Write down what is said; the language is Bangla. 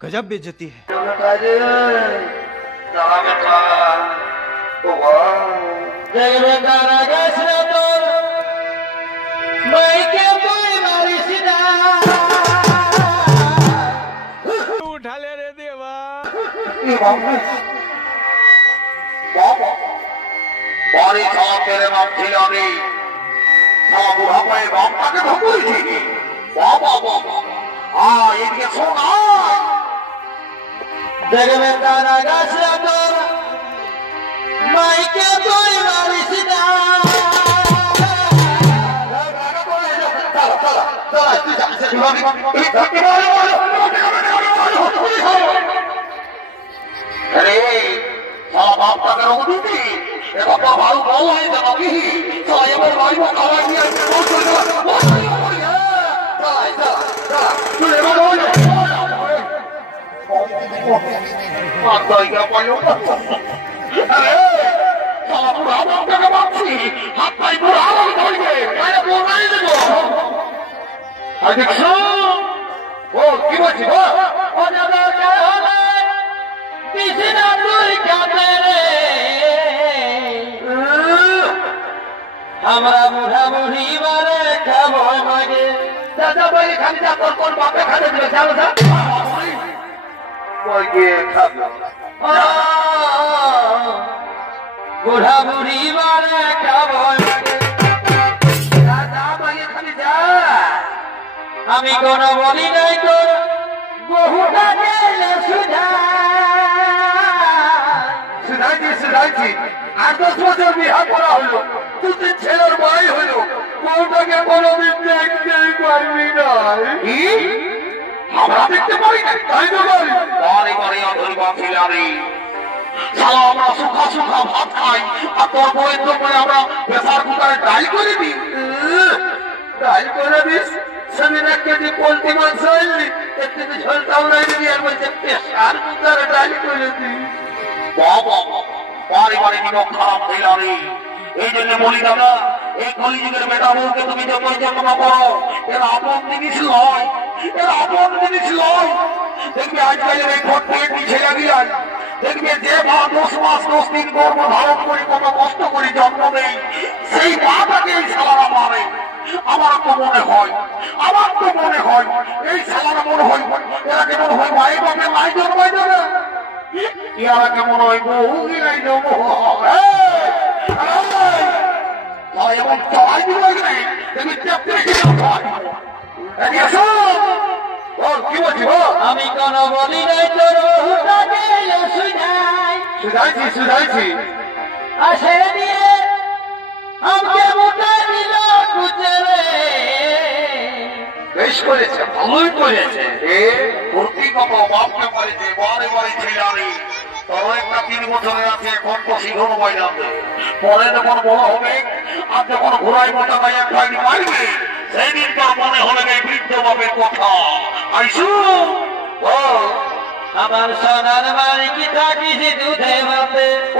गजब बेइज्जती है। उठा ले रे देवा বাড়ি খাওয়া তেরে বাপ ছিল আমি খাওয়া বুড়া পায়ে বাপটাকে ঢুকুয়েছি বাবা বাবা এদিকে শোনা দেখবে তারা গাছরা তোর মাইকে তুই মারিস না আরে বাপটাকে রঙ দিবি বাবা ভালো বউ হয়ে যাবো কি এবার ভাই খাওয়াই নিয়ে কি বলছি আমরা বুড়া বুড়ি মারে খাবো মাগে দাদা ভাই খালি যা তোর বাপে খাতে দিবে চলো যা বুড়া বুড়ি মারে খাবো দাদা ভাই খালি যা আমি কোন বলি নাই তোর বহুটা গেলে শুধাইছি 8-10 বছর বিহা করা হলো তুই ছেলের ভাই হলো বউটাকে কোনোদিন দেখতেই পারবি না আমরা দেখতে পারি না তাই তো বলি বাড়ি বাড়ি অধল বাঁচিলারি সালা আমরা সুখা সুখা ভাত খাই আর তোর বউয়ের তো করে আমরা প্রেসার কুকারে ডাল করে দিই ডাল করে দিস সেদিন 1 কেজি পোলট্রি মাংস আনলি একটু ঝোলটাও নাই দিবি আর বলছে প্রেসার কুকারে ডাল করে দিই বাবা বাড়ি বাড়ি নিমক খারাপ হইলারি এই জন্য বলি দাদা এই কলিযুগের বেটা বউকে তুমি যতই যত্ন করো এর আপন জিনিস নয় এর আপন জিনিস নয় দেখবি আজকালের এই ভোট পেট ছেড়ে দিলাই দেখবে যে মা 10 মাস 10 দিন গর্ভ ধারণ করে কত কষ্ট করে জন্ম নেই সেই মাটাকে এই শালারা মারে আমার তো মনে হয় এই শালারা মনে হয় এরা কেমন হয় মাই বাপে নাই জন্মাই দেবে ইয়ারা কেমন হয় বহু গিলাই জন্ম এবং চড়াই দিল দেখবি চেপতে কি বলছি আমি কোন বলি নাই তোর বহুটা গেলে শুধাইছি আসে দিয়ে আমাকে মোটা দিল কুচরে বেশ করেছে ভালোই করেছে ভর্তি কত বাপকে পারিছে বারে বাড়ি ছিলারি তবে একটা 3 বছরের আছে এখন তো শিখনো বাইরাতে পরে যখন বড় হবে আর যখন ঘোড়ায় মোটা ভাই এক ভাই মারবে সেই দিন তোর মনে হলে এই বৃদ্ধ বাপের কথা আইসু আমার সোনার মারি কি থাকিস দুধে ভাতে ও